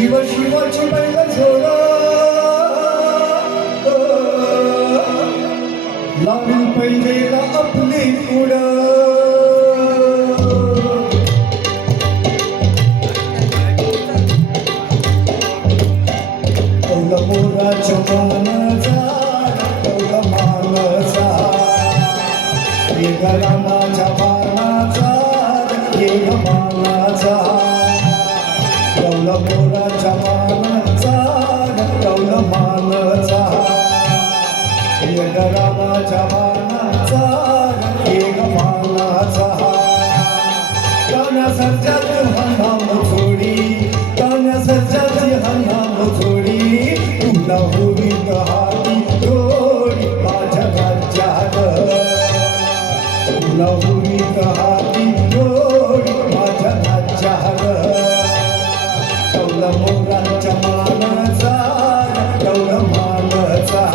शिव शिवाची बैल झोडा लावील पैजेला आपली कुडा मोराच्या मानाचा कौला मानाचा ये गरामाच्या मानाचा ये मानाचा कौला मोराच्या मानाचा कौला मानाचा ये गरामाच्या मानाचा ये मानाचा कान्या सर्जात हंगाम थोडी कान्या सर्जात हंगाम थोडी तुला होई हाती थोडी माझ्या राज्यात तुला होई हाती थोडी माझ्या राज्यात कौला मोराच्या मानाचा कौला मानाचा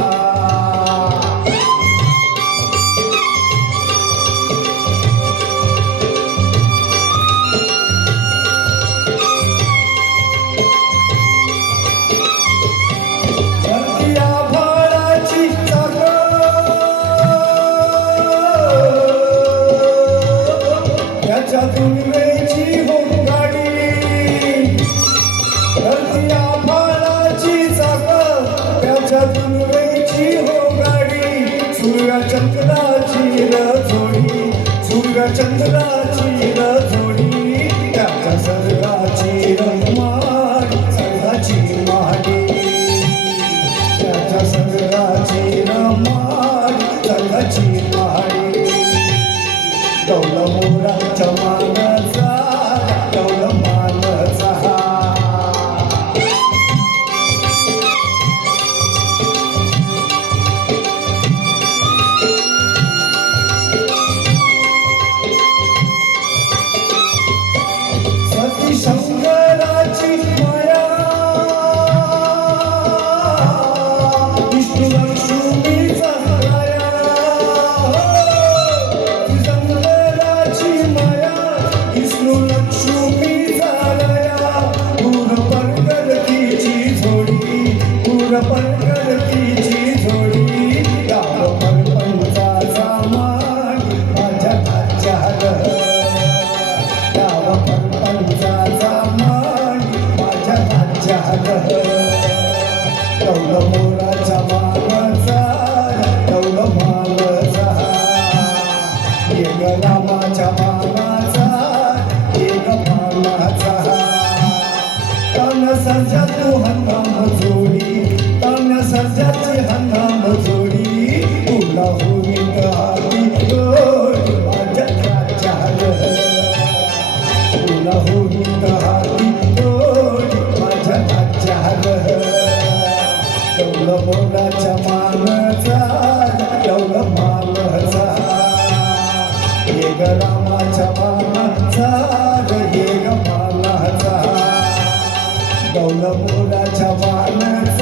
दुर्वेची हो गाडी धरतीया भालाची चाक त्याच्या दुर्वेची हो गाडी सूर्यचंद्राची रजोडी सूर्यचंद्राची रजोडी त्याच्या सर्गाची रमाडी सर्गाची माडी त्याच्या सर्गाची रमाडी सर्गाची माडी कौला मोराच्या मानाचा कौला मानाचा सती शंकराची माया विष्णू लक्ष्मीचा राया विष्णू लक्ष्मी झालया पूर परगतीची झोडी पूर परगतीची झोडी गाव परपंचाचा मान माझ्या राज्यात गाव परपंचाचा मान माझ्या राज्यात कौल मोराच्या मानाचा कौल मानाचा ये रामाच्या मानाचा कान्या सर्जात हंगाम जोडी कान्या सर्जाची हंगाम जोडी तुला होई हाती थोडी माझ्या राज्यात तुला होई हाती थोडी माझ्या राज्यात कौला मोराच्या मानाचा कौला मानाचा ये गरामाच्या मानाचा ये मानाचा कौला मोराच्या मानाचा